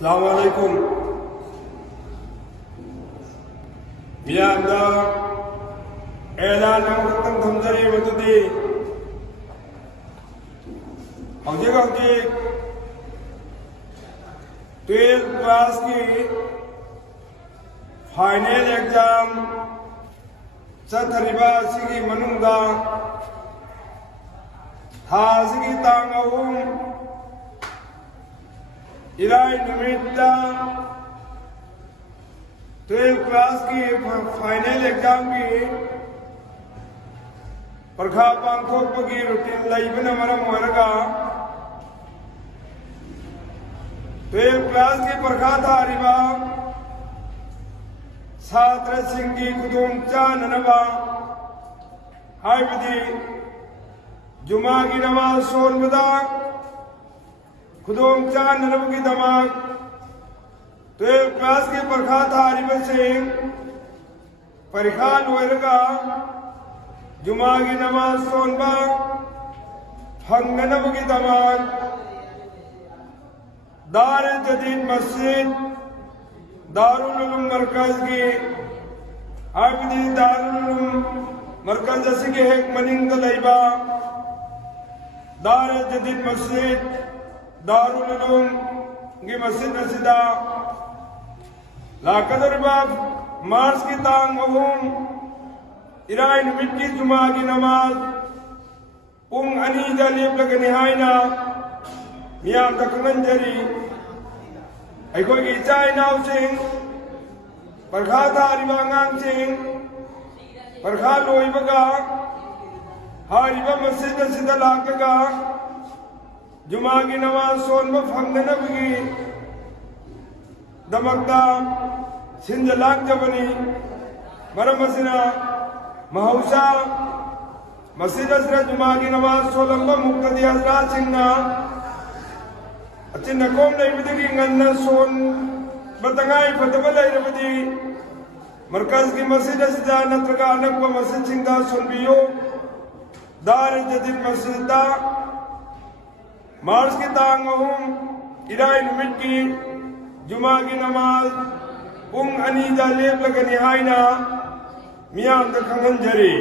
अस्सलाम वालेकुम। मियामदा ऐलान अमृतम थमजरी मदुदी हौजिक 12th क्लास की फाइनल एग्जाम चथरिबा सिगी मनुंगा थासिगी तांग अहुम इराई नुमित्ता 12th क्लास की फाइनल एग्जाम की परखा पांथोकपगी रूटीन लैबना मरम ओइरगा 12th क्लास की परखा थारिबा छात्र सिंगी खुदों चाननबा हाइबदी जुमा की नमाज सोनबदा खुदों चाननबगी दमाग 12th क्लास की परखा थारिबा से परिखा लोइरगा जुमा की नमाज सोनबा फंगनबगी दमाग दार जदीद मस्जिद दारुल उलूम मरकज की आबिदी दारुल उलूम मरकज असिगे एक मनिंग लैबा दार जदीद मस्जिद दारुल उलूम की मस्जिद नसिदा लाकदर बाब मार्च की तांग अहुम इराई नुमित की जुमा की नमाज पुंग अनी जालिब लगने हाइना मियाम तकनन जरी अखोई की इचाई नाव सिंह परखा थारिबा अंगांग सिंह परखा लोइबगा हारिबा मस्जिद नसिदा लाकगा जुमा की नमाज सोनबा फंगनबगी दमकदा सिंध लाकजबनी मरम असिना महौसा मस्जिद असरा जुमा की नमाज सोलंबा मुक्तदी हजरात सिंहना अच्छे नकोम लैबदी गन्ना सोन बतंगाई फतबा लैबदी मरकज की मस्जिद असदा नत्रगा अनकवा मस्जिद सिंहदा सुनबियो दार जदीद मस्जिद दा मार्च की तांग अहुम इराई नुमित की जुमा की नमाज पुंग अनी जालिब लगनी हाइना मियाम द खंगन जरी